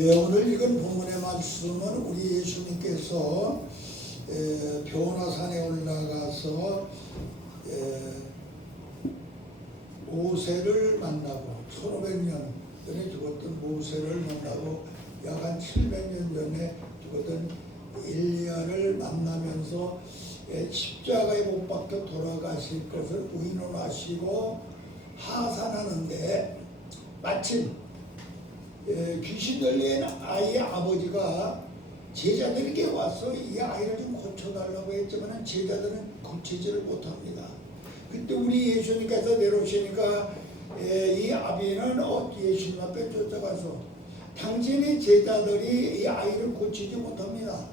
오늘 읽은 본문의 말씀은 우리 예수님께서 변화산에 올라가서 모세를 만나고 1500년 전에 죽었던 모세를 만나고 약 한 700년 전에 죽었던 엘리야를 만나면서 십자가에 못 박혀 돌아가실 것을 의논하시고 하산하는데 마침 귀신 들린 아이의 아버지가 제자들에게 와서 이 아이를 좀 고쳐달라고 했지만 제자들은 고치지를 못합니다. 그때 우리 예수님께서 내려오시니까 이 아비는 예수님 앞에 쫓아가서 당신의 제자들이 이 아이를 고치지 못합니다.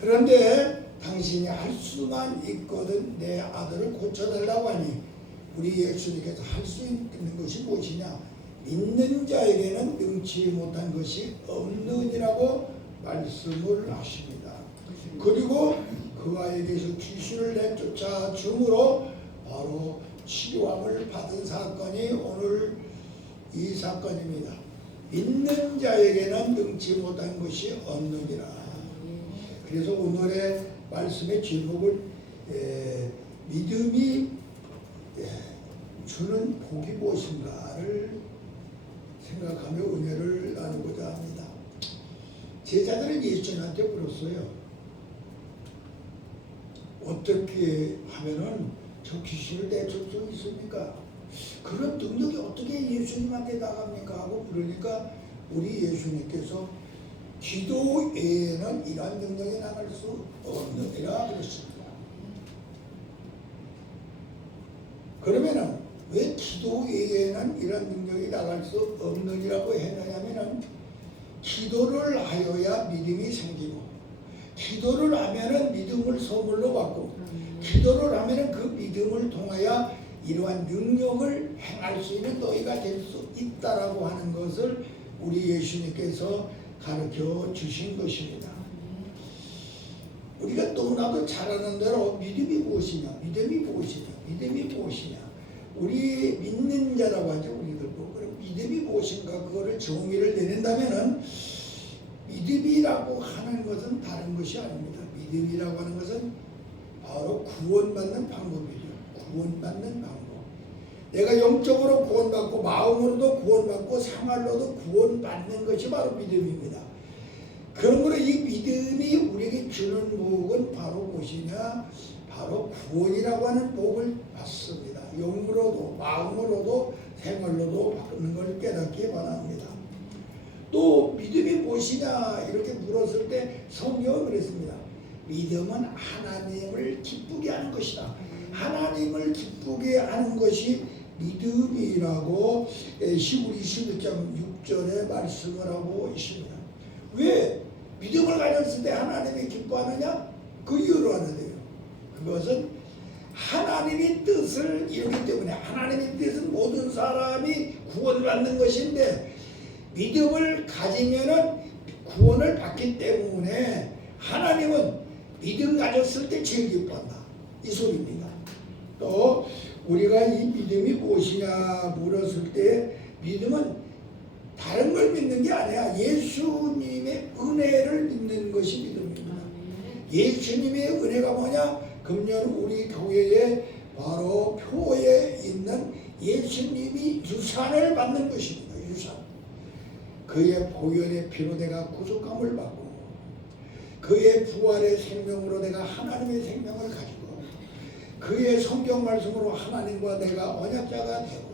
그런데 당신이 할 수만 있거든 내 아들을 고쳐달라고 하니 우리 예수님께서 할 수 있는 것이 무엇이냐? 믿는 자에게는 능치 못한 것이 없느니라고 말씀을 하십니다. 그리고 그 아이에게서 귀신을 내쫓아 줌으로 바로 치료함을 받은 사건이 오늘 이 사건입니다. 믿는 자에게는 능치 못한 것이 없느니라. 그래서 오늘의 말씀의 제목을 믿음이 주는 복이 무엇인가를 생각하며 은혜를 나누고자 합니다. 제자들은 예수님한테 물었어요. 어떻게 하면은 저 귀신을 내쫓을 수 있습니까? 그런 능력이 어떻게 예수님한테 나갑니까? 하고 그러니까 우리 예수님께서 기도 외에는 이러한 능력이 나갈 수 없느니라 그랬습니다. 그러면은 왜 기도 외에는 이런 능력이 나갈 수 없느니라고 했느냐면은 기도를 하여야 믿음이 생기고 기도를 하면은 믿음을 선물로 받고 기도를 하면은 그 믿음을 통하여 이러한 능력을 행할 수 있는 너희가 될 수 있다라고 하는 것을 우리 예수님께서 가르쳐 주신 것입니다. 우리가 너무나도 잘 아는 대로 믿음이 무엇이냐? 믿음이 무엇이냐? 믿음이 무엇이냐? 우리 믿는 자라고 하죠. 우리들 그럼 믿음이 무엇인가? 그거를 정의를 내린다면은 믿음이라고 하는 것은 다른 것이 아닙니다. 믿음이라고 하는 것은 바로 구원받는 방법이죠. 구원받는 방법. 내가 영적으로 구원받고 마음으로도 구원받고 생활로도 구원받는 것이 바로 믿음입니다. 그러므로 이 믿음이 우리에게 주는 복은 바로 무엇이냐? 바로 구원이라고 하는 복을 받습니다. 영으로도 마음으로도 생활로도 받는 걸 깨닫기 바랍니다. 또 믿음이 무엇이냐 이렇게 물었을 때 성경은 그랬습니다. 믿음은 하나님을 기쁘게 하는 것이다. 하나님을 기쁘게 하는 것이 믿음이라고 우리 11장 6절에 말씀을 하고 있습니다. 왜 믿음을 가졌을 때 하나님이 기뻐하느냐? 그 이유로 하나 돼요. 그것은 하나님의 뜻을 이루기 때문에 하나님의 뜻은 모든 사람이 구원받는 것인데 믿음을 가지면은 구원을 받기 때문에 하나님은 믿음 가졌을 때 제일 기뻐한다. 이 소리입니다. 또 우리가 이 믿음이 무엇이냐 물었을 때 믿음은 다른 걸 믿는 게 아니야. 예수님의 은혜를 믿는 것이 믿음입니다. 예수님의 은혜가 뭐냐? 금년 우리 교회에 바로 표에 있는 예수님이 유산을 받는 것입니다. 유산. 그의 보혈의 피로 내가 구속함을 받고 그의 부활의 생명으로 내가 하나님의 생명을 가지고 그의 성경 말씀으로 하나님과 내가 언약자가 되고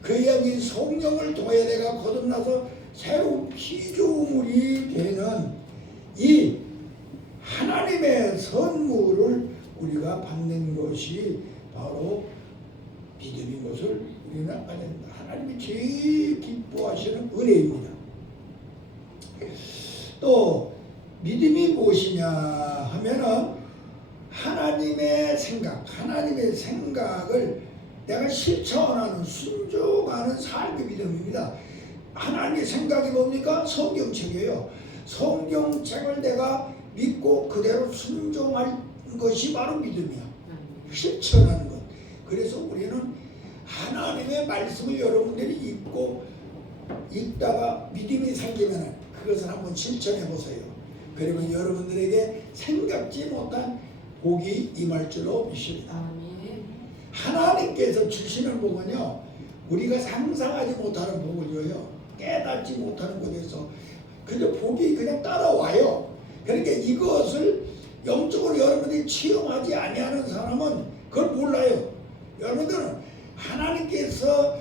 그의 이 성령을 통해 내가 거듭나서 새로운 피조물이 되는 이 하나님의 선물을 우리가 받는 것이 바로 믿음인 것을 우리는 알아야 됩니다. 하나님이 제일 기뻐하시는 은혜입니다. 또 믿음이 무엇이냐 하면은 하나님의 생각을 내가 실천하는 순종하는 삶의 믿음입니다. 하나님의 생각이 뭡니까? 성경책이에요. 성경책을 내가 믿고 그대로 순종할 것이 바로 믿음이야. 실천하는 것. 그래서 우리는 하나님의 말씀을 여러분들이 읽다가 믿음이 생기면 그것을 한번 실천해 보세요. 그러면 여러분들에게 생각지 못한 복이 임할 줄로 믿습니다. 하나님께서 주시는 복은요, 우리가 상상하지 못하는 복을 줘요. 깨닫지 못하는 곳에서 그저 복이 그냥 따라와요. 그러니까 이것을 영적으로 여러분들이 체험하지 아니하는 사람은 그걸 몰라요. 여러분들은 하나님께서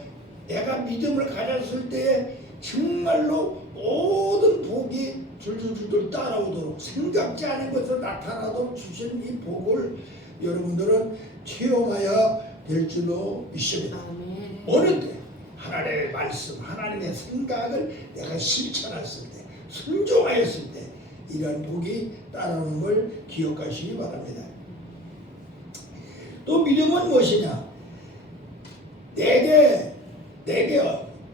내가 믿음을 가졌을 때에 정말로 모든 복이 줄줄줄줄 따라오도록 생각지 않은 것으로 나타나도록 주신 이 복을 여러분들은 체험하여야 될 줄로 믿습니다. 어느 때 하나님의 말씀, 하나님의 생각을 내가 실천했을 때, 순종하였을 때 이러한 복이 따라오는 걸 기억하시기 바랍니다. 또 믿음은 무엇이냐? 내게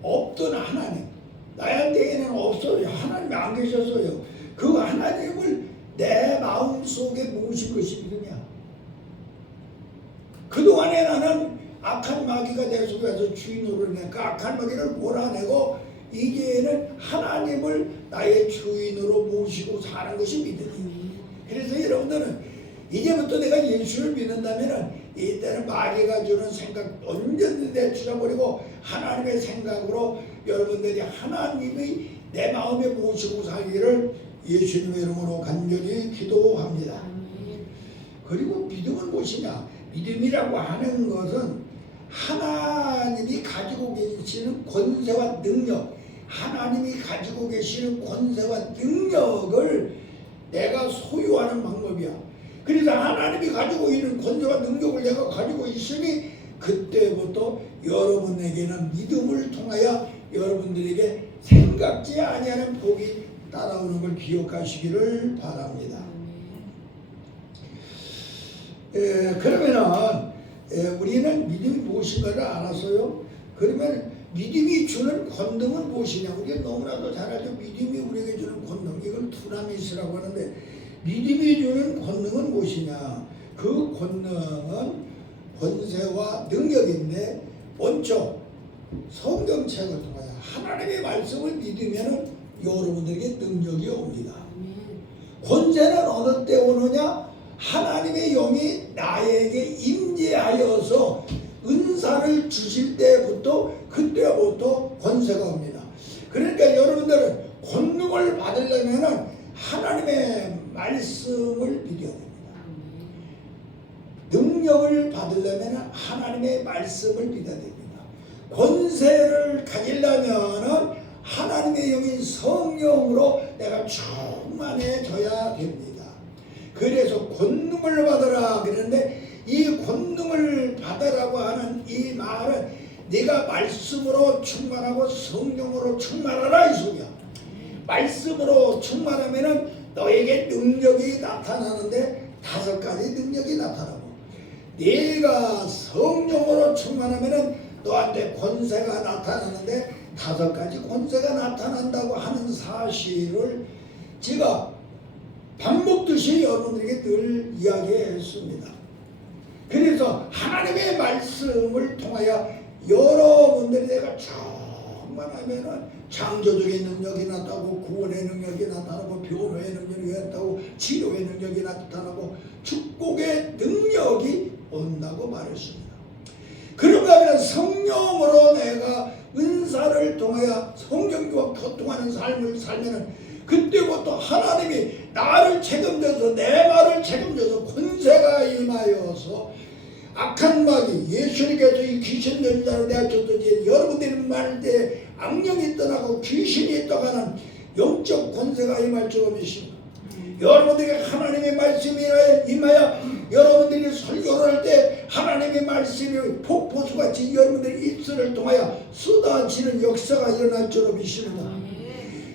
없던 하나님, 나한테는 없어요. 하나님이 안 계셨어요. 그 하나님을 내 마음속에 모신 것이 믿음이야. 그동안에 나는 악한 마귀가 내 속에 와서 주인으로 내 그 악한 마귀를 몰아내고 이제는 하나님을 나의 주인으로 모시고 사는 것이 믿음이에요. 그래서 여러분들은 이제부터 내가 예수를 믿는다면 이때는 마귀가 주는 생각 언제든지 내추려버리고 하나님의 생각으로 여러분들이 하나님의 내 마음에 모시고 살기를 예수님의 이름으로 간절히 기도합니다. 그리고 믿음은 무엇이냐? 믿음이라고 하는 것은 하나님이 가지고 계시는 권세와 능력, 하나님이 가지고 계시는 권세와 능력을 내가 소유하는 방법이야. 그래서 하나님이 가지고 있는 권세와 능력을 내가 가지고 있으니 그때부터 여러분에게는 믿음을 통하여 여러분들에게 생각지 아니하는 복이 따라오는 걸 기억하시기를 바랍니다. 그러면은 우리는 믿음이 무엇인가를 알았어요. 그러면 믿음이 주는 권능은 무엇이냐? 우리가 너무나도 잘 알죠. 믿음이 우리에게 주는 권능, 이걸 두나미스라고 하는데 믿음이 주는 권능은 무엇이냐? 그 권능은 권세와 능력인데 먼저 성경책을 통하여 하나님의 말씀을 믿으면 여러분들에게 능력이 옵니다. 권세는 어느 때 오느냐? 하나님의 영이 나에게 임재하여서 은사를 주실 때부터 그때부터 권세가 옵니다. 그러니까 여러분들은 권능을 받으려면 하나님의 말씀을 믿어야 됩니다. 능력을 받으려면 하나님의 말씀을 믿어야 됩니다. 권세를 가지려면 하나님의 영인 성령으로 내가 충만해져야 됩니다. 그래서 권능을 받으라 그러는데 이 권능을 받으라고 하는 이 말은 네가 말씀으로 충만하고 성령으로 충만하라 이 소리야. 말씀으로 충만하면은 너에게 능력이 나타나는데 5가지 능력이 나타나고, 네가 성령으로 충만하면은 너한테 권세가 나타나는데 5가지 권세가 나타난다고 하는 사실을 제가 밥 먹듯이 여러분들에게 늘 이야기했습니다. 그래서 하나님의 말씀을 통하여 여러분들이 내가 충만하면은 창조적인 능력이 나타나고 구원의 능력이 나타나고 변호의 능력이 나타나고 치료의 능력이 나타나고 축복의 능력이 온다고 말했습니다. 그런가 하면 성령으로 내가 은사를 통하여 성령과 교통하는 삶을 살면은 그때부터 하나님이 나를 책임져서 내 말을 책임져서 권세가 임하여서 악한 마귀, 예수님께서 이 귀신 들린 자를 내가 줬더니 여러분들이 말할 때 악령이 떠나고 귀신이 떠가는 영적 권세가 임할 줄로 믿습니다. 여러분들에게 하나님의 말씀이 임하여 여러분들이 설교를 할 때 하나님의 말씀이 폭포수같이 여러분들의 입술을 통하여 쏟아지는 역사가 일어날 줄로 믿습니다.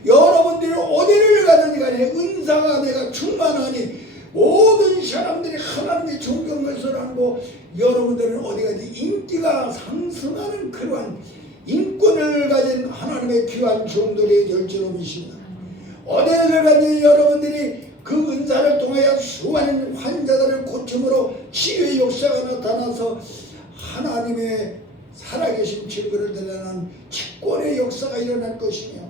여러분들이 어디를 가든지 간에 은사가 내가 충만하니 모든 사람들이 하나님의 존경것을 하고 여러분들은 어디 가든지 인기가 상승하는 그러한 인권을 가진 하나님의 귀한 종들이 될 줄로 믿습니다. 어디를 가든지 여러분들이 그 은사를 통하여 수많은 환자들을 고침으로 치유의 역사가 나타나서 하나님의 살아계신 증거를 드러내는 직권의 역사가 일어날 것이며,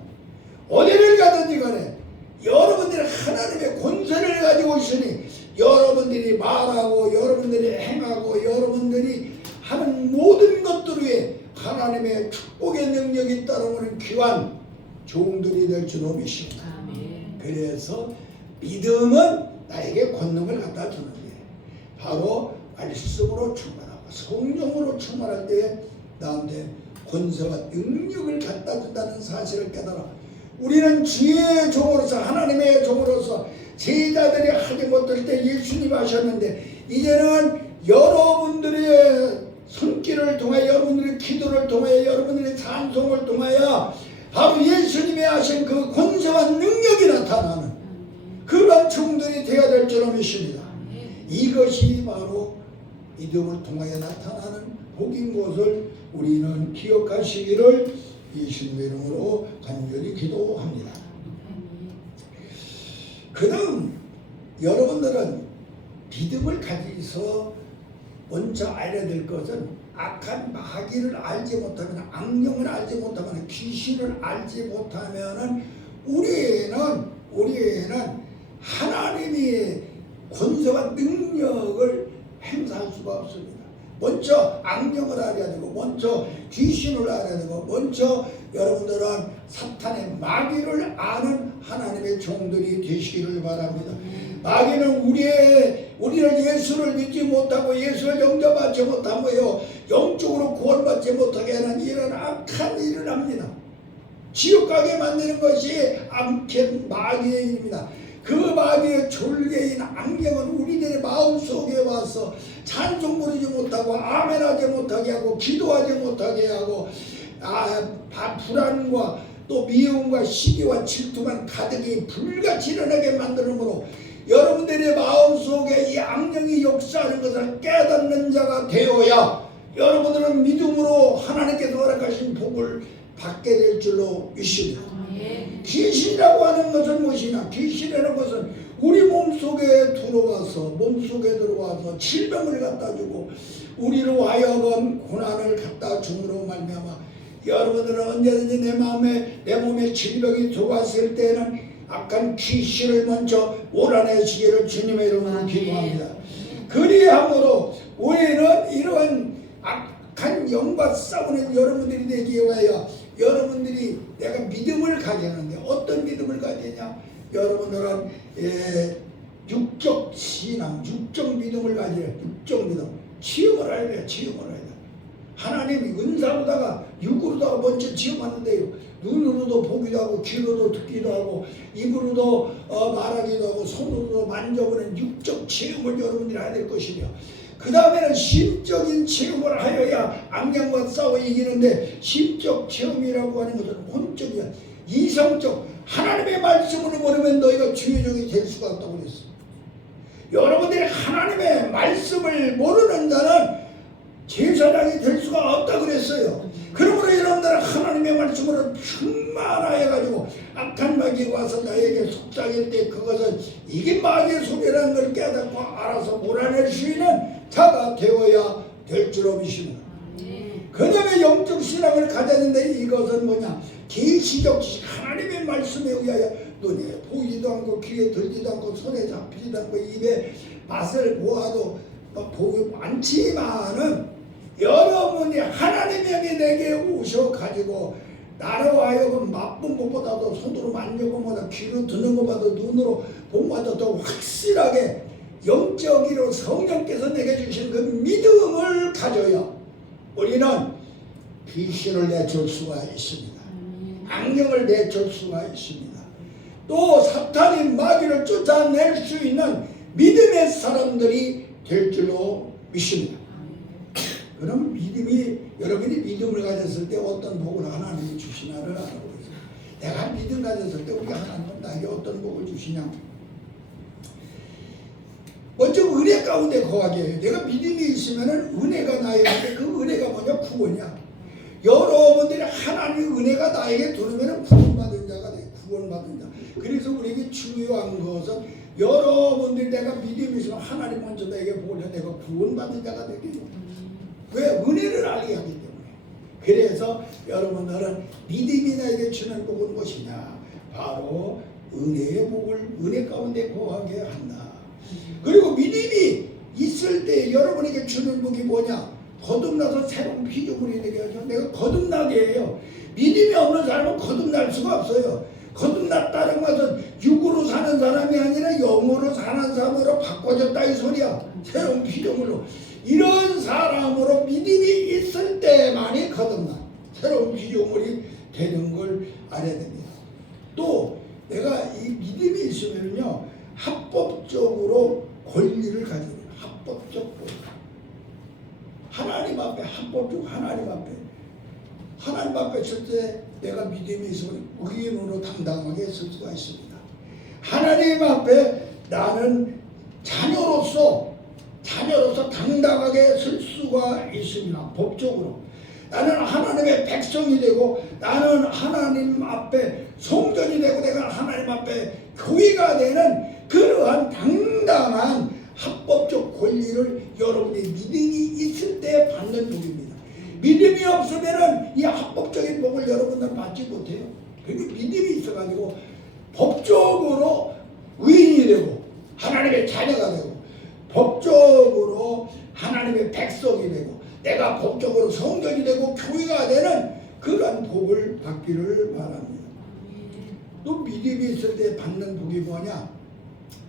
어디를 가든지 간에 여러분들이 하나님의 권세를 가지고 있으니 여러분들이 말하고 여러분들이 행하고 여러분들이 하는 모든 것들 위에 하나님의 축복의 능력이 따라오는 귀한 종들이 될 줄로 믿습니다. 그래서 믿음은 나에게 권능을 갖다 주는 게 바로 말씀으로 충만하고 성령으로 충만할 때에 나한테 권세와 능력을 갖다 준다는 사실을 깨달아 우리는 주의 종으로서 하나님의 종으로서 제자들이 하지 못할 때 예수님 하셨는데 이제는 여러분들의 손길을 통하여 여러분들의 기도를 통하여 여러분들의 찬송을 통하여 바로 예수님이 하신 그 권세와 능력이 나타나는 그런 종들이 되어야 될 줄로 믿습니다. 이것이 바로 믿음을 통하여 나타나는 복인 것을 우리는 기억하시기를 예수님의 이름으로 간절히 기도합니다. 그 다음 여러분들은 믿음을 가지고서 먼저 알아야 될 것은 악한 마귀를 알지 못하면 악령을 알지 못하면 귀신을 알지 못하면 우리는 하나님의 권세와 능력을 행사할 수가 없습니다. 먼저 악령을 알아야 되고 먼저 귀신을 알아야 되고 먼저 여러분들은 사탄의 마귀를 아는 하나님의 종들이 되시기를 바랍니다. 마귀는 우리를 예수를 믿지 못하고 예수를 영접하지 못하고요 영적으로 구원받지 못하게 하는 이런 악한 일을 합니다. 지옥 가게 만드는 것이 악한 마귀의 일입니다. 그 마귀의 졸개인 악령은 우리들의 마음속에 와서 찬송 부르지 못하고 아멘하지 못하게 하고 기도하지 못하게 하고 불안과 또 미움과 시기와 질투만 가득히 불같이 일어나게 만드므로 여러분들의 마음속에 이 악령이 역사하는 것을 깨닫는 자가 되어야 여러분들은 믿음으로 하나님께서 허락하신 복을 받게 될 줄로 믿습니다. 귀신이라고 하는 것은 무엇이냐? 귀신이라는 것은 우리 몸속에 들어와서 질병을 갖다 주고 우리로 하여금 고난을 갖다 줌으로 말미암아 여러분들은 언제든지 내 몸에 질병이 들어왔을 때는 악한 귀신을 먼저 몰아내시기를 주님의 이름으로 기도합니다. 그리함으로 우리는 이러한 악한 영과 싸우는 여러분들이 되기 위하여 여러분들이 내가 믿음을 가지는데 어떤 믿음을 가지냐? 여러분들은 육적 신앙, 육적 믿음을 가지려. 육적 믿음, 체험을 해야 돼요. 체험을 해야 돼요. 하나님이 은사로다가 육으로다가 먼저 체험하는데요. 눈으로도 보기도 하고 귀로도 듣기도 하고 입으로도 말하기도 하고 손으로도 만져보는 육적 체험을 여러분들이 해야 될 것이며 그 다음에는 심적인 체험을 하여야 악령과 싸워 이기는데 심적 체험이라고 하는 것은 혼적이야. 이성적 하나님의 말씀을 모르면 너희가 주의 종이 될 수가 없다고 그랬어. 여러분들이 하나님의 말씀을 모르는 자는 제사장이 될 수가 없다고 그랬어요. 그러므로 여러분들은 하나님의 말씀으로 충만하여 가지고 악한 마귀가 와서 나에게 속삭일 때 그것은 이게 마귀의 소리라는 걸 깨닫고 알아서 몰아낼 수 있는 자가 되어야 될 줄로 믿습니다. 그 다음에 영적 신앙을 가졌는데 이것은 뭐냐? 계시적 하나님의 말씀에 의하여 눈에 보이지도 않고 귀에 들지도 않고 손에 잡히지도 않고 입에 맛을 보아도 보기 많지만은 여러분이 하나님이 내게 오셔가지고 나로 하여금 맛본 것보다도 손으로 만져본 것보다 귀로 듣는 것보다도 눈으로 본 것보다 더 확실하게 영적으로 성령께서 내게 주신 그 믿음을 가져야 우리는 귀신을 내줄 수가 있습니다. 악령을 내줄 수가 있습니다. 또 사탄이 마귀를 쫓아낼 수 있는 믿음의 사람들이 될 줄로 믿습니다. 그럼 여러분이 믿음을 가졌을 때 어떤 복을 하나님이 주시나를 알아보겠습니다. 내가 믿음 가졌을 때 우리 하나님은 나에게 어떤 복을 주시냐? 먼저 은혜 가운데 거하게 해요. 내가 믿음이 있으면 은혜가 나에게 그 은혜가 뭐냐? 구원이야. 여러분들이 하나님의 은혜가 나에게 들으면 구원받은 자가 돼. 구원받은 자. 그래서 우리에게 중요한 것은 여러분들이 내가 믿음이 있으면 하나님 먼저 내게 보내 내가 구원받은 자가 되게 해요. 왜? 은혜를 알게 하기 때문에. 그래서 여러분들은 믿음이 나에게 주는 복은 무엇이냐? 바로 은혜의 복을 은혜 가운데 거하게 한다. 그리고 믿음이 있을 때 여러분에게 주는 복이 뭐냐? 거듭나서 새로운 피조물이 되게 하죠. 내가 거듭나게 해요. 믿음이 없는 사람은 거듭날 수가 없어요. 거듭났다는 것은 육으로 사는 사람이 아니라 영으로 사는 사람으로 바꿔졌다 이 소리야. 새로운 피조물로. 이런 사람으로 믿음이 있을 때만이 거듭나. 새로운 피조물이 되는 걸 알아야 됩니다. 또 내가 이 믿음이 있으면요 합법적으로 권리를 가지고 합법적 권리. 하나님 앞에 합법적 하나님 앞에 설 때 내가 믿음이 있으면 의인으로 당당하게 설 수가 있습니다. 하나님 앞에 나는 자녀로서 당당하게 설 수가 있습니다. 법적으로. 나는 하나님의 백성이 되고 나는 하나님 앞에 성전이 되고 내가 하나님 앞에 교회가 되는 그러한 당당한 합법적 권리를 여러분의 믿음이 있을 때 받는 복입니다. 믿음이 없으면 이 합법적인 복을 여러분들은 받지 못해요. 그리고 믿음이 있어가지고 법적으로 의인이 되고 하나님의 자녀가 되고 법적으로 하나님의 백성이 되고 내가 법적으로 성전이 되고 교회가 되는 그런 복을 받기를 바랍니다. 또 믿음이 있을 때 받는 복이 뭐냐?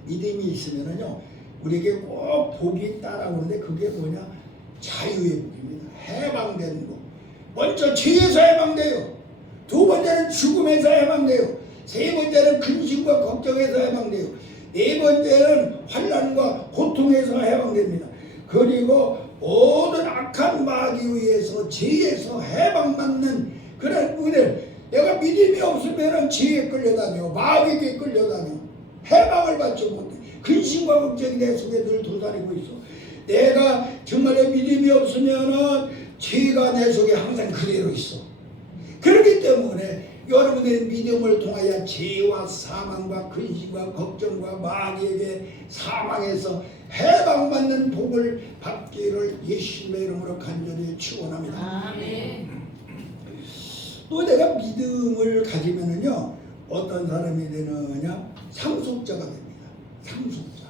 믿음이 있으면은요 우리에게 꼭 복이 따라오는데 그게 뭐냐? 자유의 복입니다. 해방되는 복. 먼저 죄에서 해방돼요. 두 번째는 죽음에서 해방돼요. 세 번째는 근심과 걱정에서 해방돼요. 네 번째는 환난과 고통에서 해방됩니다. 그리고 모든 악한 마귀에 의해서 죄에서 해방받는 그런 은혜. 내가 믿음이 없으면 죄에 끌려다녀 마귀에게 끌려다녀 해방을 받지 못해. 근심과 걱정이 내 속에 늘 도사리고 있어. 내가 정말로 믿음이 없으면은 죄가 내 속에 항상 그대로 있어. 그렇기 때문에 여러분의 믿음을 통하여 죄와 사망과 근심과 걱정과 마귀에게 사망해서 해방받는 복을 받기를 예수님의 이름으로 간절히 축원합니다. 아멘. 또 내가 믿음을 가지면은요 어떤 사람이 되느냐? 상속자가 됩니다. 상속자.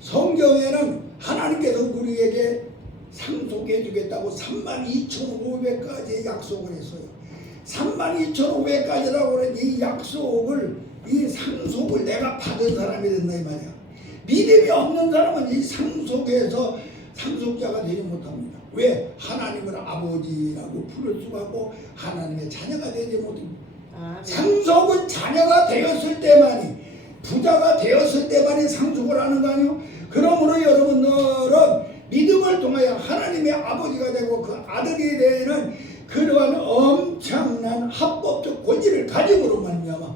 성경에는 하나님께서 우리에게 상속해 주겠다고 32,500가지의 약속을 했어요. 32,500가지라고 하는 이 약속을, 이 상속을 내가 받은 사람이 된다 이 말이야. 믿음이 없는 사람은 이 상속에서 상속자가 되지 못합니다. 왜? 하나님을 아버지라고 부를 수가 없고 하나님의 자녀가 되지 못합니다. 상속은 자녀가 되었을 때만이, 부자가 되었을 때만이 상속을 하는 거 아니에요? 그러므로 여러분들은 믿음을 통하여 하나님의 아버지가 되고 그 아들이 되는 그러한 엄청난 합법적 권리를 가짐으로 말미암아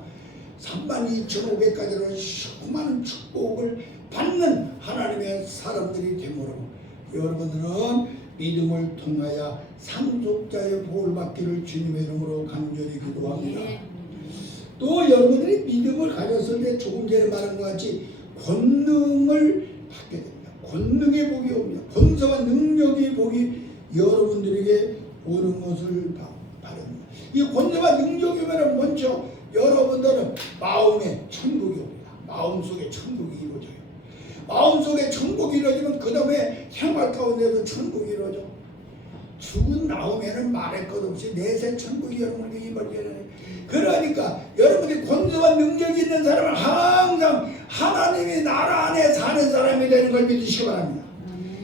32,500가지로 수많은 축복을 받는 하나님의 사람들이 되므로 여러분들은 믿음을 통하여 상속자의 복을 받기를 주님의 이름으로 간절히 기도합니다. 또 여러분들이 믿음을 가졌을 때 조금 전에 말한 것 같이 권능을 받게 됩니다. 권능의 복이 옵니다. 권세와 능력의 복이 여러분들에게 오는 것을 바랍니다. 이 권세와 능력이 오면 먼저 여러분들은 마음에 천국이 옵니다. 마음속에 천국이 이루어져요. 마음속에 천국이 이루어지면 그 다음에 생활 가운데서 천국이 이루어져. 죽은 다음에는 말할 것 없이 내세 천국이 여러분에게 임하게 되는. 그러니까 여러분이 권세와 능력이 있는 사람은 항상 하나님의 나라 안에 사는 사람이 되는 걸 믿으시기 바랍니다.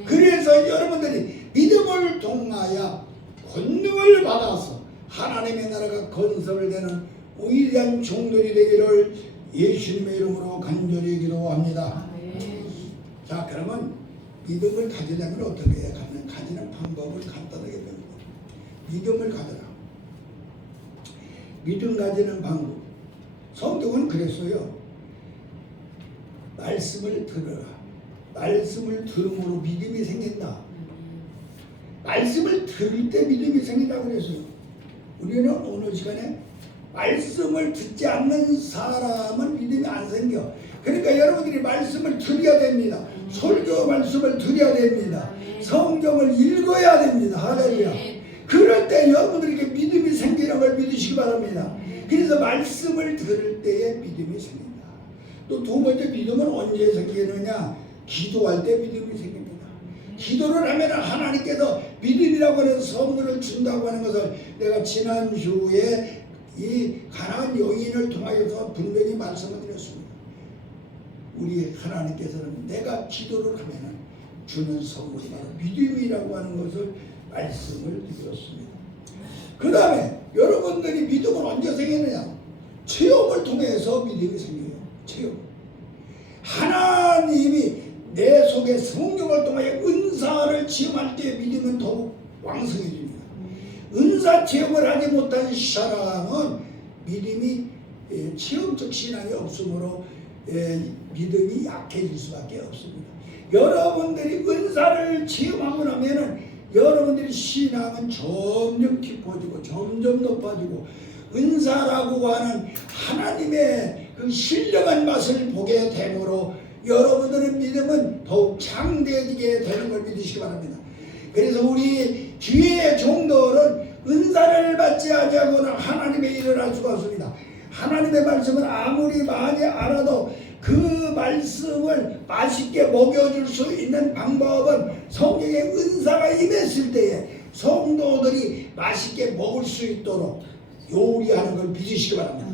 그래서 여러분들이 믿음을 통하여 권능을 받아서 하나님의 나라가 건설되는 위대한 종들이 되기를 예수님의 이름으로 간절히 기도합니다. 자, 그러면 믿음을 가지려면 어떻게 해야 하면 가지는 방법을 간단하게 배웁니다. 믿음을 가져라. 믿음 가지는 방법. 성경은 그랬어요. 말씀을 들어라. 말씀을 들음으로 믿음이 생긴다. 말씀을 들을 때 믿음이 생긴다고 그랬어요. 우리는 어느 시간에 말씀을 듣지 않는 사람은 믿음이 안 생겨. 그러니까 여러분들이 말씀을 들어야 됩니다. 설교 말씀을 들어야 됩니다. 성경을 읽어야 됩니다. 할렐루야. 그럴 때 여러분들에게 믿음이 생기는 걸 믿으시기 바랍니다. 그래서 말씀을 들을 때에 믿음이 생긴다. 또 두 번째 믿음은 언제 생기느냐? 기도할 때 믿음이 생깁니다. 기도를 하면 하나님께서 믿음이라고 하는 선물을 준다고 하는 것을 내가 지난주에 이 가난한 여인을 통하여서 분명히 말씀을 드렸습니다. 우리 하나님께서는 내가 기도를 하면 주는 선물이 바로 믿음이라고 하는 것을 말씀을 드렸습니다. 그 다음에 여러분들이 믿음은 언제 생기느냐? 체험을 통해서 믿음이 생겨요. 체험. 하나님이 내 속에 성령을 통하여 은사를 체험할 때 믿음은 더욱 왕성해집니다. 은사 체험을 하지 못한 사람은 믿음이 체험적 신앙이 없으므로 믿음이 약해질 수밖에 없습니다. 여러분들이 은사를 체험하고 나면은 여러분들의 신앙은 점점 깊어지고 점점 높아지고 은사라고 하는 하나님의 그 신령한 맛을 보게 되므로 여러분들의 믿음은 더욱 장대해지게 되는 걸 믿으시기 바랍니다. 그래서 우리 주의 종들은 은사를 받지 아니하고는 하나님의 일을 할 수가 없습니다. 하나님의 말씀을 아무리 많이 알아도 그 말씀을 맛있게 먹여줄 수 있는 방법은 성령의 은사가 임했을 때에 성도들이 맛있게 먹을 수 있도록 요리하는 걸 믿으시기 바랍니다.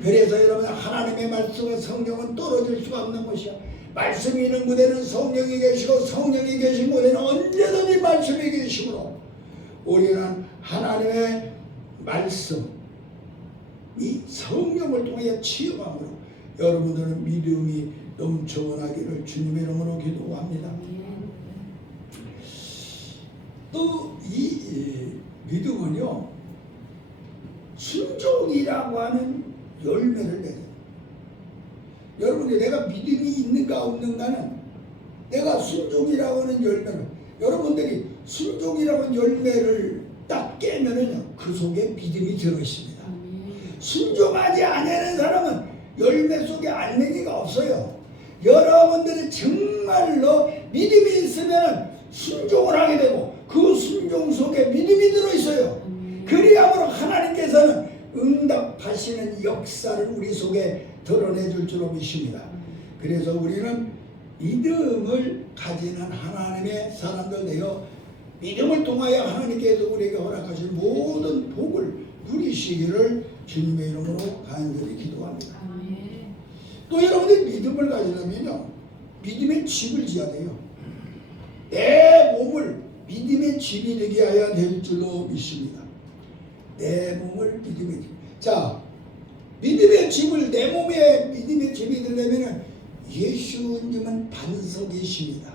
그래서 여러분 하나님의 말씀과 성령은 떨어질 수가 없는 것이야. 말씀이 있는 곳에는 성령이 계시고 성령이 계신 곳에는 언제든지 말씀이 계시므로 우리는 하나님의 말씀 이 성령을 통해 체험함으로 여러분들은 믿음이 넘쳐나기를 주님의 이름으로 기도합니다. 또 이 믿음은요 순종이라고 하는 열매를 내요. 여러분이 내가 믿음이 있는가 없는가는 내가 순종이라고 하는 열매를 여러분들이 순종이라고 하는 열매를 딱 깨면은요 그 속에 믿음이 들어있습니다. 순종하지 않는 사람은 열매 속에 알맹이가 없어요. 여러분들이 정말로 믿음이 있으면 순종을 하게 되고 그 순종 속에 믿음이 들어있어요. 그리야말로 하나님께서는 응답하시는 역사를 우리 속에 드러내줄 줄로 믿습니다. 그래서 우리는 믿음을 가지는 하나님의 사람들 되어 믿음을 통하여 하나님께서 우리에게 허락하신 모든 복을 누리시기를 주님의 이름으로 간절히 기도합니다. 또 여러분들이 믿음을 가지려면요 믿음의 집을 지어야 돼요. 내 몸을 믿음의 집이 되게 해야 될 줄로 믿습니다. 내 몸을 믿음의 집. 자, 믿음의 집을 내 몸에 믿음의 집이 되려면 예수님은 반석이십니다.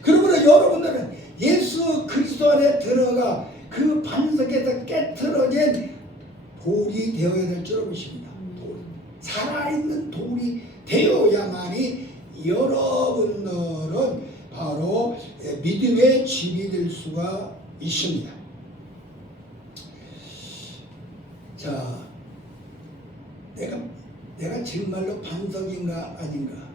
그러므로 여러분들은 예수 그리스도 안에 들어가 그 반석에서 깨트러진 돌이 되어야 될 줄로 믿습니다. 돌. 살아있는 돌이 되어야만이 여러분들은 바로 믿음의 집이 될 수가 있습니다. 자, 내가 정말로 반석인가 아닌가?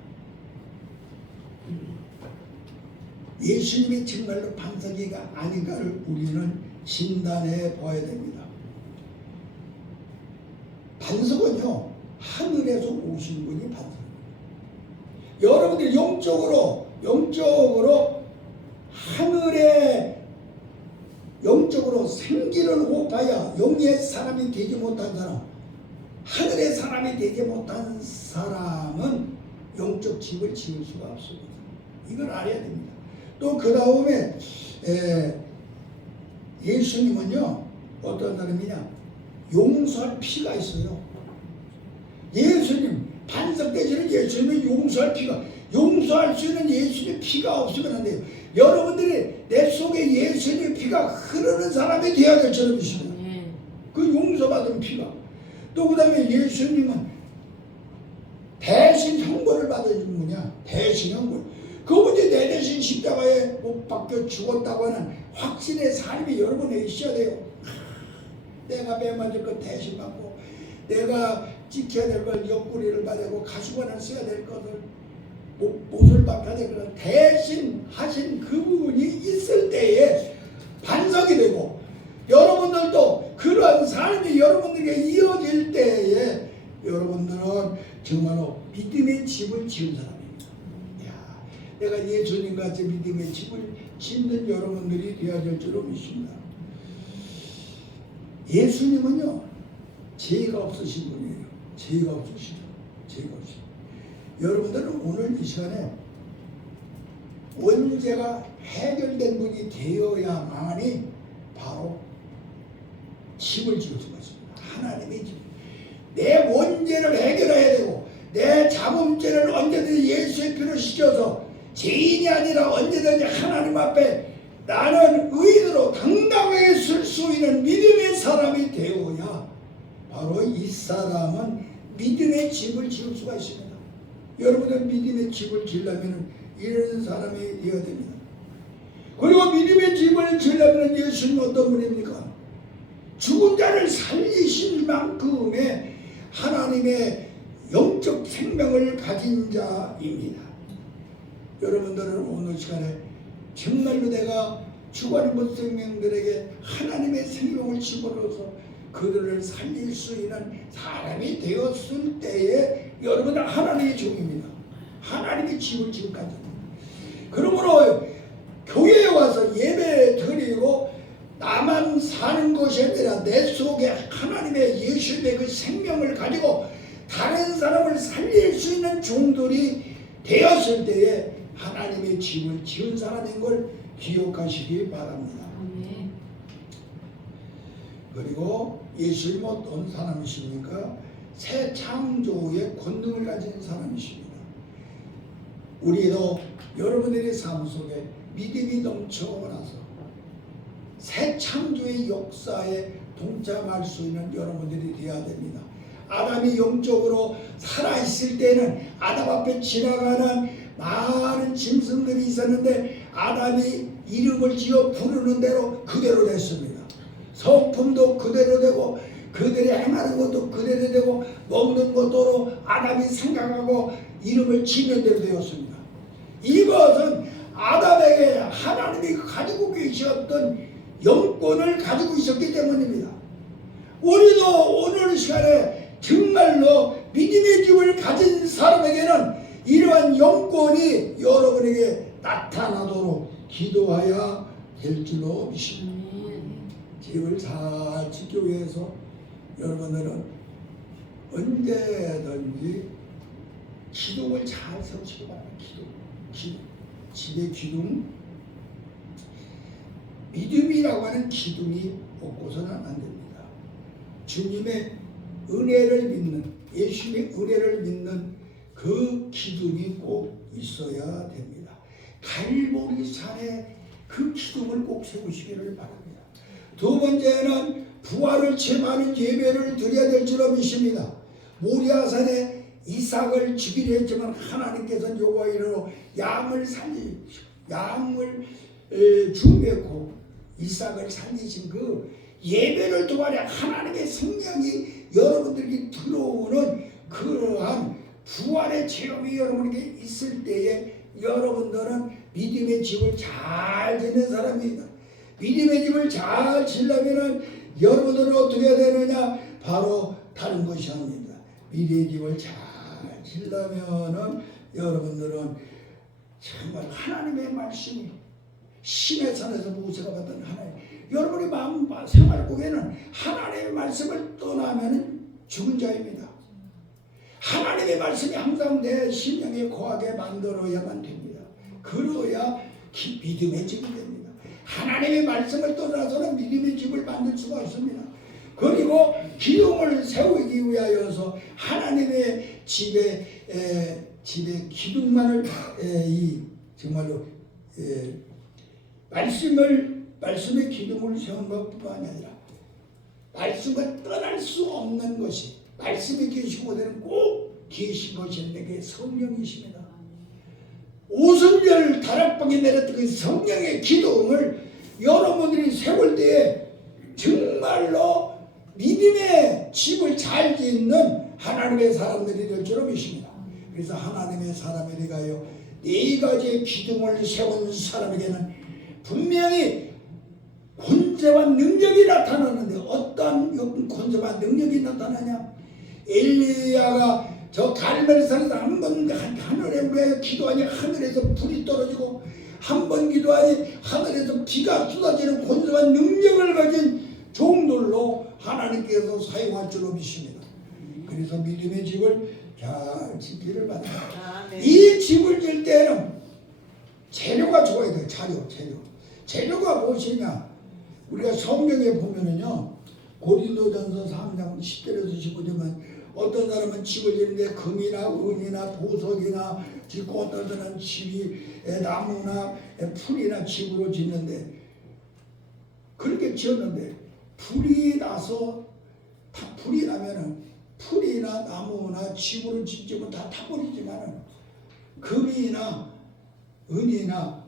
예수님이 정말로 반석이가 아닌가를 우리는 진단해 봐야 됩니다. 반석은요 하늘에서 오신 분이 반석입니다. 여러분들 영적으로 하늘에 영적으로 생기를 호흡하여 영의 사람이 되지 못한 사람, 하늘의 사람이 되지 못한 사람은 영적 집을 지을 수가 없습니다. 이걸 알아야 됩니다. 또 그 다음에 예수님은요 어떤 사람이냐, 용서할 피가 있어요. 예수님 반석 되시는 예수님은 용서할 피가, 용서할 수 있는 예수님의 피가 없으면 안 돼요. 여러분들이 내 속에 예수님의 피가 흐르는 사람이 되어야 될 줄로 믿습니다. 그 용서받은 피가. 또 그 다음에 예수님은 대신 형벌을 받아준 분이야. 대신 형벌. 그분이 내 대신 십자가에 못 박혀 죽었다고 하는 확신의 삶이 여러분에 있어야 돼요. 내가 매 맞을 것 대신 받고, 내가 지켜야 될 걸 옆구리를 받고, 가수관을 써야 될 것을 못을 박혀야 될 것을 대신 하신 그분이 있을 때에 반석이 되고, 여러분들도 그러한 삶이 여러분들에게 이어질 때에 여러분들은 정말로 믿음의 집을 지은 사람입니다. 야, 내가 예수님 같이 믿음의 집을 짓는 여러분들이 되어야 될 줄로 믿습니다. 예수님은요, 죄가 없으신 분이에요. 죄가 없으시죠. 죄가 없으시죠. 여러분들은 오늘 이 시간에 원죄가 해결된 분이 되어야만이 바로 집을 지을 수가 있습니다. 하나님의 집. 내 원죄를 해결해야 되고 내 자범죄를 언제든지 예수의 피로 씻겨서 죄인이 아니라 언제든지 하나님 앞에 나는 의인으로 당당하게 설 수 있는 믿음의 사람이 되어야 바로 이 사람은 믿음의 집을 지을 수가 있습니다. 여러분은 믿음의 집을 지으려면 이런 사람이 되어야 됩니다. 그리고 믿음의 집을 지으려면 예수님은 어떤 분입니까? 죽은 자를 살리실 만큼의 하나님의 영적 생명을 가진 자입니다. 여러분들은 오늘 시간에 정말로 내가 죽어가는 것 생명들에게 하나님의 생명을 집어넣어서 그들을 살릴 수 있는 사람이 되었을 때에 여러분은 하나님의 종입니다. 하나님의 집을 지을 가정입니다. 그러므로 교회에 와서 예배 드리고 나만 사는 것이 아니라 내 속에 하나님의 예수님의 그 생명을 가지고 다른 사람을 살릴 수 있는 종들이 되었을 때에 하나님의 집을 지은 사람인 걸 기억하시기 바랍니다. 그리고 예수님은 어떤 사람이십니까? 새 창조의 권능을 가진 사람이십니다. 우리도 여러분들의 삶 속에 믿음이 넘쳐나서 새 창조의 역사에 동참할 수 있는 여러분들이 되어야 됩니다. 아담이 영적으로 살아있을 때는 아담 앞에 지나가는 많은 짐승들이 있었는데 아담이 이름을 지어 부르는 대로 그대로 됐습니다. 성품도 그대로 되고 그들이 행하는 것도 그대로 되고 먹는 것도 아담이 생각하고 이름을 짓는 대로 되었습니다. 이것은 아담에게 하나님이 가지고 계셨던 영권을 가지고 있었기 때문입니다. 우리도 오늘 시간에 정말로 믿음의 집을 가진 사람에게는 이러한 영권이 여러분에게 나타나도록 기도해야 될 줄로 믿습니다. 집을 잘 지키기 위해서 여러분들은 언제든지 기둥을 잘 세우시기 바랍니다. 기둥. 집의 기둥. 믿음이라고 하는 기둥이 없고서는 안 됩니다. 주님의 은혜를 믿는, 예수님의 은혜를 믿는 그 기둥이 꼭 있어야 됩니다. 갈보리 산에 그 기둥을 꼭 세우시기를 바랍니다. 두 번째는 부활을 체험하는 예배를 드려야 될 줄로 믿습니다. 모리아산에 이삭을 죽이려 했지만 하나님께서는 여호와이로 양을 준비했고 이삭을 살리신 그 예배를 통하여 하나님의 성령이 여러분들에게 들어오는 그러한 부활의 체험이 여러분에게 있을 때에 여러분들은 믿음의 집을 잘 짓는 사람입니다. 믿음의 집을 잘 지으려면 여러분들은 어떻게 해야 되느냐? 바로 다른 것이 아닙니다. 믿음의 집을 잘 지으려면 여러분들은 정말 하나님의 말씀이 신의 산에서 모세가 받은 하나님, 여러분의 마음 생활국에는 하나님의 말씀을 떠나면 죽은 자입니다. 하나님의 말씀이 항상 내 심령에 거하게 만들어야만 됩니다. 그러야 믿음의 집이 됩니다. 하나님의 말씀을 떠나서는 믿음의 집을 만들 수가 없습니다. 그리고 기둥을 세우기 위하여서 하나님의 집의 기둥만을 정말로 말씀의 기둥을 세운 것뿐만이 아니라 말씀을 떠날 수 없는 것이 말씀이 계시고 그대는 꼭 계신 것이 내게 성령이십니다. 오순절 다락방에 내렸던 그 성령의 기둥을 여러분들이 세울 때에 정말로 믿음의 집을 잘 짓는 하나님의 사람들이 될 줄로 믿습니다. 그래서 하나님의 사람에 대하여 4가지의 기둥을 세운 사람에게는 분명히 권세와 능력이 나타나는데 어떤 권세와 능력이 나타나냐? 엘리야가 저 갈멜산에서 한 번 하늘에 왜 기도하니 하늘에서 불이 떨어지고 한 번 기도하니 하늘에서 비가 쏟아지는 권세와 능력을 가진 종들로 하나님께서 사용할 줄로 믿습니다. 그래서 믿음의 집을 잘 짓기를 바랍니다. 이 집을 질 때는 재료가 좋아야 돼요. 재료가 무엇이냐? 우리가 성경에 보면은요, 고린도전서 3장 10절에서 19절만 어떤 사람은 집을 짓는데 금이나 은이나 보석이나 짓고 어떤 사람은 집이 나무나 풀이나 집으로 짓는데 그렇게 지었는데 불이 나면은 풀이나 나무나 집으로 짓지면 다 타버리지만은 금이나 은이나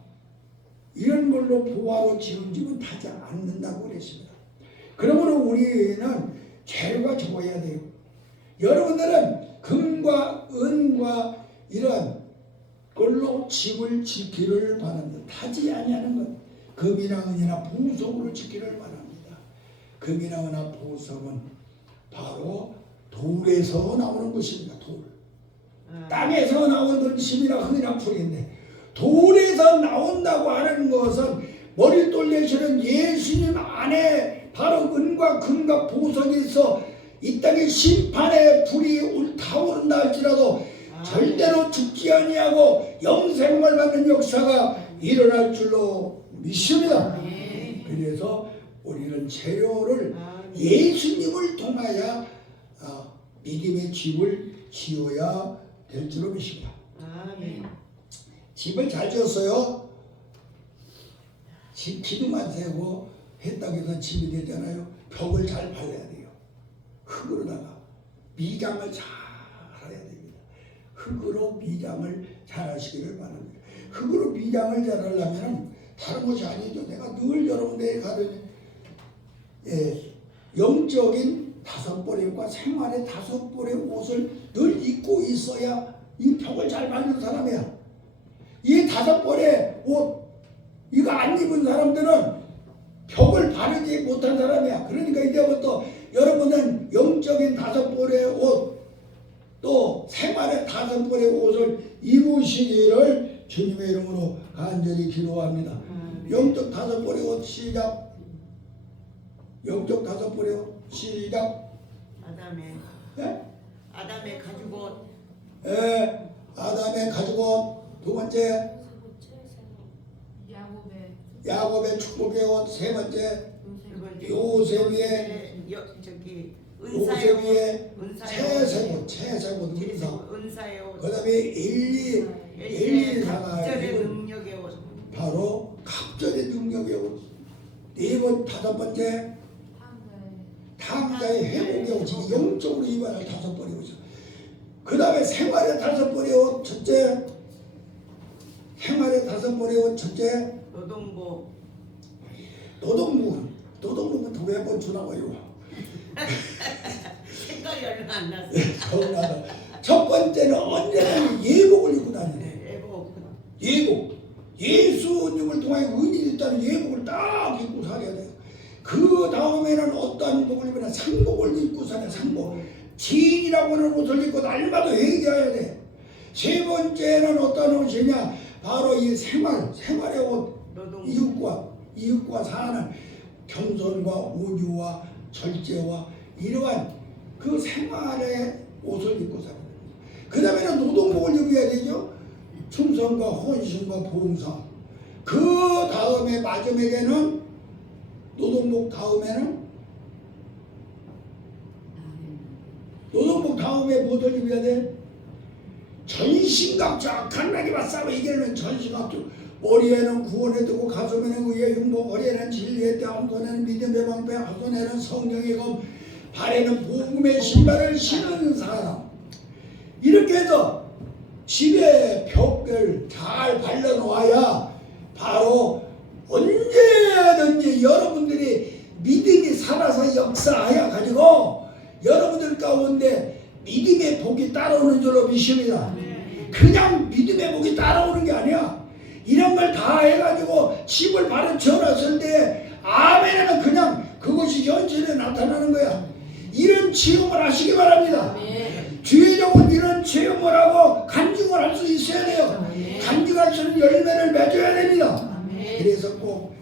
이런 걸로 보화로 지은 집은 타지 않는다고 그랬습니다. 그러므로 우리는 재료가 좋아야 돼요. 여러분들은 금과 은과 이런 걸로 집을 짓기를 바랍니다. 타지 아니하는 것, 금이나 은이나 보석으로 짓기를 바랍니다. 금이나 은이나 보석은 바로 돌에서 나오는 것입니다. 돌. 땅에서 나오는 심이나 흙이나 풀인데 돌에서 나온다고 하는 것은 머릿돌 내시는 예수님 안에 바로 은과 금과 보석이 있어 이 땅에 심판의 불이 타오른다 할지라도 절대로 죽지 아니하고 영생을 받는 역사가 일어날 줄로 믿습니다. 그래서 우리는 재료를 예수님을 통하여 믿음의 집을 지어야 될 줄로 믿습니다. 집을 잘 지었어요. 집 기둥만 세고 했다고 해서 집이 되잖아요. 벽을 잘 발라야 돼요. 흙으로다가 미장을 잘 해야 됩니다. 흙으로 미장을 잘 하시기를 바랍니다. 흙으로 미장을 잘 하려면 다른 것이 아니죠. 내가 늘 여러분들에 가더니 영적인 5벌과 생활의 5벌의 옷을 늘 입고 있어야 이 벽을 잘 바르는 사람이야. 이 5벌의 옷 이거 안 입은 사람들은 벽을 바르지 못한 사람이야. 그러니까 이제부터 여러분은 영적인 5벌의 옷 또 생활의 5벌의 옷을 입으시기를 주님의 이름으로 간절히 기도합니다. 영적 5벌의 옷 시작. 영적 5벌의 옷 시작. 아담의 가죽옷. 아담의 가죽옷. 두 번째 야곱의 축복의 옷. 세 번째 요셉 위에 채색옷 은사. 그다음에 엘리사가 바로 갑절의 능력의 옷. 다섯 번째 탕자의 회복의 옷이 영적으로 입어야 할 5벌의 옷. 그 다음에 생활의 5벌의 옷. 첫째 생활의 5벌의 옷. 첫째 노동복은 두 번 주나와요. 색깔이 얼마 안 났어. 첫 번째는 언제나 예복을 입고 다니네. 예복. 예수님을 통하여 은이 있다는 예복을 딱 입고 살아야 돼요. 그 다음에는 어떤 복을 입으나 상복을 입고 살아야 상복. 지인이라고 하는 옷을 입고 날마다 회개해야 돼. 세 번째는 어떤 옷이냐? 바로 이 생활의 옷. 이웃과 사는 겸손과 온유와 절제와 이러한 그 생활의 옷을 입고 살아야 됩니다. 그 다음에는 노동복을 입어야 되죠. 충성과 헌신과 봉사. 그 다음에 마지막에는 노동복 다음에 무엇을 입어야 돼? 전신갑주. 악한 나귀와 싸워 이기는 전신갑주. 머리에는 구원의 뜨고 가슴에는 의의 흉복, 허리에는 진리의 떼, 손에는 믿음의 방패, 손에는 성령의 검, 발에는 복음의 신발을 신은 사람. 이렇게 해서 집에 벽을 잘 발라놓아야 바로 언제든지 여러분들이 믿음이 살아서 역사하여 가지고 여러분들 가운데 믿음의 복이 따라오는 줄로 믿습니다. 그냥 믿음의 복이 따라오는 게 아니야. 이런 걸 다 해가지고 집을 바로 지어놨을 때 아멘하면 그냥 그것이 현실에 나타나는 거야. 이런 체험을 하시기 바랍니다. 아멘. 주의 종은 이런 체험을 하고 간증을 할 수 있어야 돼요. 아멘. 간증할 수 있는 열매를 맺어야 됩니다. 아멘. 그래서 꼭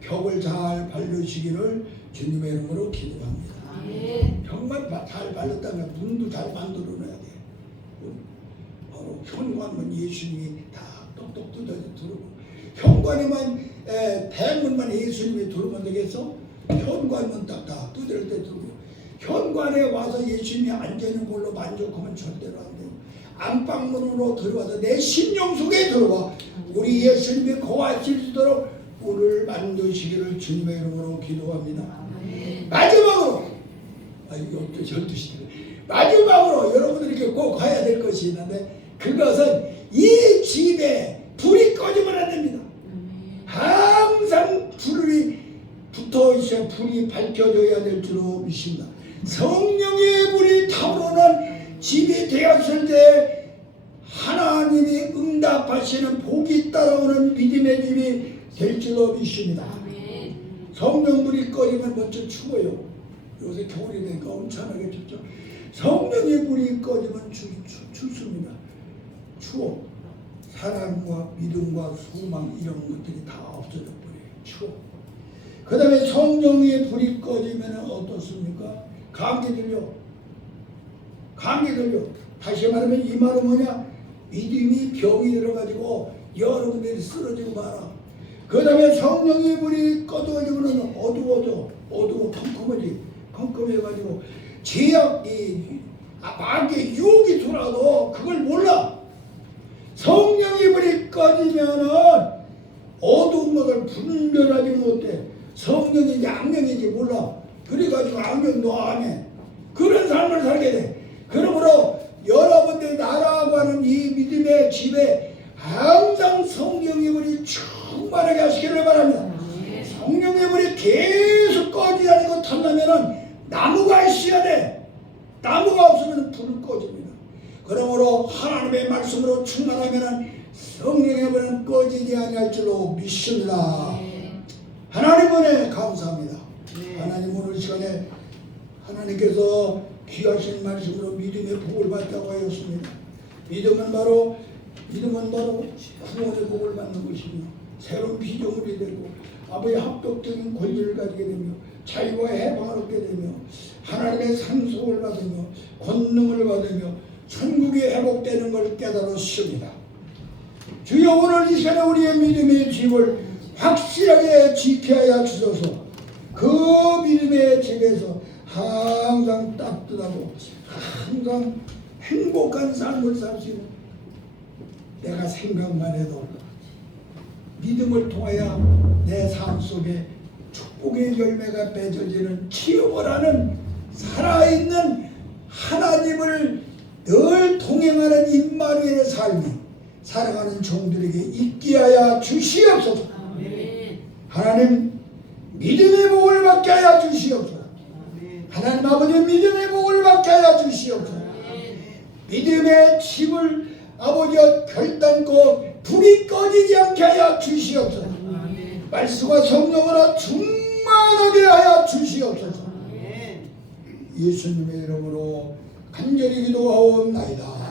벽을 잘 바르시기를 주님의 이름으로 기도합니다. 아멘. 벽만 잘 발랐다면 문도 잘 만들어놔야 돼. 바로 현관문 예수님이 다 똑똑 뜯어져 들어오고, 현관에만 대문만 예수님이 들어오면 되겠어? 현관문 딱딱 두드릴 때 들어오고, 현관에 와서 예수님이 앉아있는 걸로 만족하면 절대로 안 돼요. 안방문으로 들어와서 내 심령 속에 들어와 우리 예수님이 거하실 수 있도록 문을 만드시기를 주님의 이름으로 기도합니다. 아멘. 마지막으로, 이거 12시 마지막으로 여러분들에게 꼭 해야 될 것이 있는데, 그것은 이 집에 불이 꺼지면 안 됩니다. 항상 불이 붙어 있어야 불이 밝혀져야 될 줄로 믿습니다. 성령의 불이 타오르는 집이 되었을 때 하나님이 응답하시는 복이 따라오는 믿음의 집이 될 줄로 믿습니다. 아멘. 성령불이 꺼지면 먼저 추워요. 요새 겨울이 되니까 엄청나게 춥죠. 성령의 불이 꺼지면 춥습니다. 추워. 사랑과 믿음과 소망 이런 것들이 다 없어져 버려요. 추워. 그 다음에 성령의 불이 꺼지면 어떻습니까? 감기 들려. 감기 들려. 다시 말하면 이 말은 뭐냐? 믿음이 병이 들어가지고 여러분들이 쓰러지고 말아. 그 다음에 성령의 불이 꺼져가지고는 어두워져. 어두워 컴컴해가지고 죄악이 마귀의 유혹이 들어와도 그걸 몰라. 성령의 불이 꺼지면은 어두운 것을 분별하지 못해. 성령인지 악령인지 몰라. 그래가지고 악령도 안 해. 그런 삶을 살게 돼. 그러므로 여러분들이 나라고 하는 이 믿음의 집에 항상 성령의 불이 충만하게 하시기를 바랍니다. 성령의 불이 계속 꺼지지 않고 탔다면은 나무가 있어야 돼. 나무가 없으면 불은 꺼집니다. 그러므로 하나님의 말씀으로 충만하면은 성령의 불은 꺼지지 아니할 줄로 믿습니다. 하나님 은혜 감사합니다. 하나님 오늘 시간에 하나님께서 귀하신 말씀으로 믿음의 복을 받자고 하였습니다. 믿음은 바로 구원의 복을 받는 것이며 새로운 피조물이 되고 아버지의 합법적인 권리를 가지게 되며 자유와 해방을 얻게 되며 하나님의 상속을 받으며 권능을 받으며 천국이 회복되는 걸 깨달았습니다. 주여 오늘 이 시간에 우리의 믿음의 집을 확실하게 지켜야 주소서. 그 믿음의 집에서 항상 따뜻하고 항상 행복한 삶을 살 수 있는, 내가 생각만 해도 믿음을 통하여 내 삶 속에 축복의 열매가 맺어지는 체험을 하는 살아있는 하나님을 늘 동행하는 임마누엘의 삶이 살아가는 종들에게 있게 하여 주시옵소서. 아멘. 하나님 믿음의 복을 받게 하여 주시옵소서. 하나님 아버지 믿음의 복을 받게 하여 주시옵소서. 믿음의 집을 아버지여 결단코 불이 꺼지지 않게 하여 주시옵소서. 말씀과 성령으로 충만하게 하여 주시옵소서. 예수님의 이름으로 간절히 기도하옵나이다.